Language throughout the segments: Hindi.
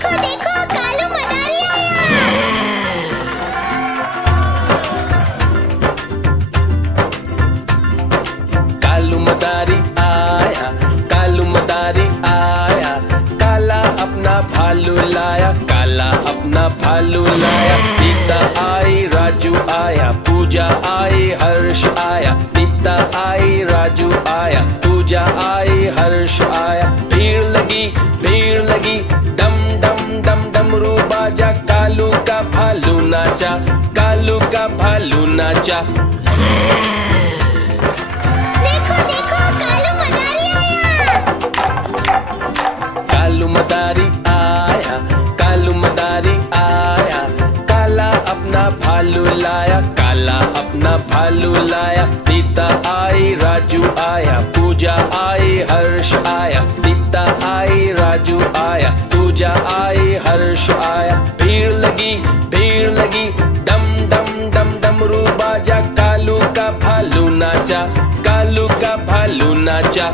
देखो देखो कालू मदारी आया। कालू मदारी आया, कालू मदारी आया, काला अपना भालू लाया, काला अपना भालू लाया। सीता आई, राजू आया, पूजा आई, हर्ष आया। सीता आई, राजू आया, पूजा आई, हर्ष आया। भीड़ लगी, डम डम डम डमरू बाजा, कालू का भालू नाचा, कालू का भालू नाचा। देखो देखो कालू मदारी आया। कालू मदारी आया, कालू मदारी आया, काला अपना भालू लाया, काला अपना भालू लाया। सीता आई, राजू आया, पूजा आई, हर्ष आया। सीता आई, राजू आया, पूजा आई, हर्ष आया। भीड़ लगी, डम डम डम डमरू बाजा, कालू का भालू नाचा, कालू का भालू नाचा।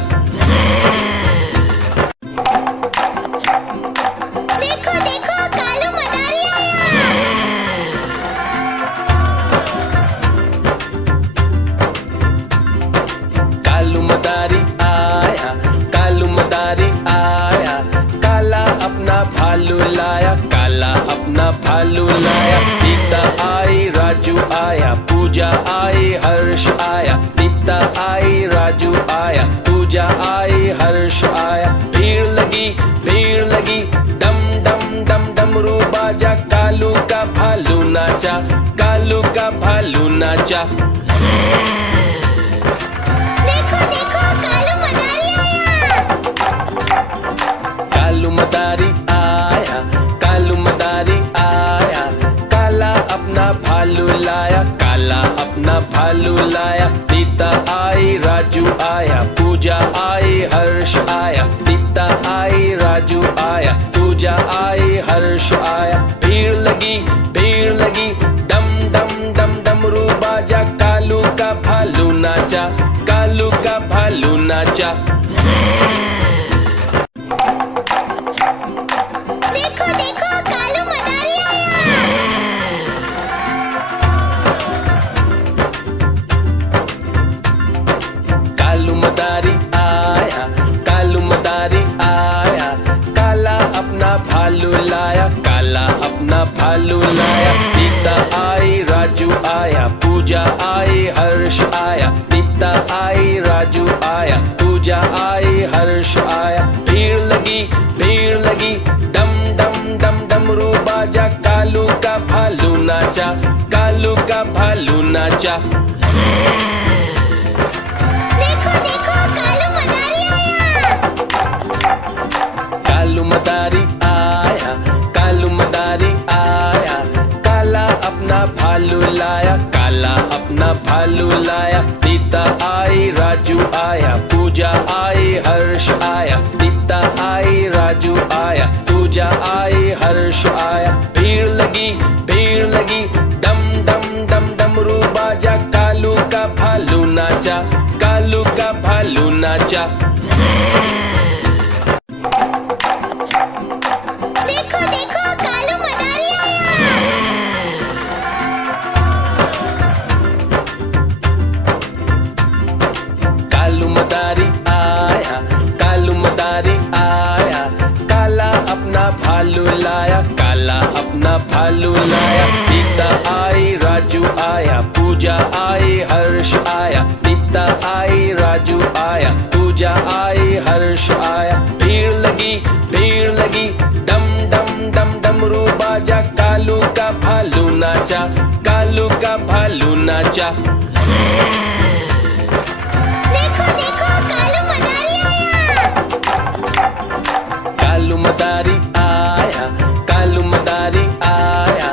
देखो देखो कालू मदारी आया। कालू मदारी आया, कालू मदारी आया, काला अपना भालू लाया, काला अपना भालू लाया। सीता आई, राजू आया, पूजा आई, हर्ष आया। सीता आई, राजू आया, पूजा आई, हर्ष आया। भीड़ लगी, डम डम डम डमरू बाजा, कालू का भालू नाचा, कालू का भालू नाचा। देखो देखो कालू मदारी आया। कालू मदारी आया, कालू मदारी आया, काला अपना भालू लाया, काला अपना भालू लाया। सीता आई, राजू आया, पूजा आई, हर्ष आया। सीता आई, राजू आया, पूजा आई, हर्ष आया। भीड़ लगी, डम डम डम डमरू बाजा, कालू का भालू नाचा, कालू का भालू नाचा। देखो देखो कालू मदारी आया। कालू मदारी आया, कालू मदारी आया, काला अपना भालू लाया, काला अपना भालू लाया। सीता आई, राजू आया, पूजा आई, हर्ष आया। सीता आई, राजू आया, पूजा आई, हर्ष आया। भीड़ लगी, डम डम डम डमरू बाजा, कालू का भालू नाचा, कालू का भालू नाचा। देखो देखो कालू मदारी आया। कालू मदारी आया, कालू मदारी आया, काला अपना भालू लाया, काला अपना भालू लाया। सीता आई, राजू आया, पूजा आई, हर्ष आया। सीता आई, राजू आया, पूजा आई, हर्ष आया। भीड़ लगी, डम डम डम डमरू बाजा, कालू का भालू नाचा, कालू का भालू नाचा। देखो देखो कालू मदारी आया। कालू मदारी आया, कालू मदारी आया, काला अपना भालू लाया, काला अपना भालू लाया। सीता आई, राजू आया, पूजा आई, हर्ष आया। सीता आई, राजू आया, पूजा आई, हर्ष आया। भीड़ लगी, डम डम डम डमरू बाजा, कालू का भालू नाचा, कालू का भालू नाचा। देखो देखो कालू मदारी आया। कालू मदारी आया, कालू मदारी आया,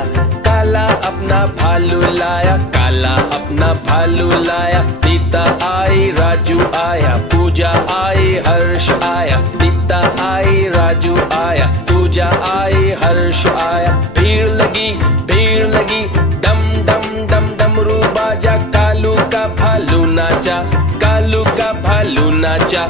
काला अपना भालू लाया, काला अपना भालू लाया। सीता आई, राजू आया, पूजा आई, हर्ष आया। सीता आई, राजू आया, पूजा आई, हर्ष आया। भीड़ लगी, डम डम डम डमरू बाजा, कालू का भालू नाचा, कालू का भालू नाचा।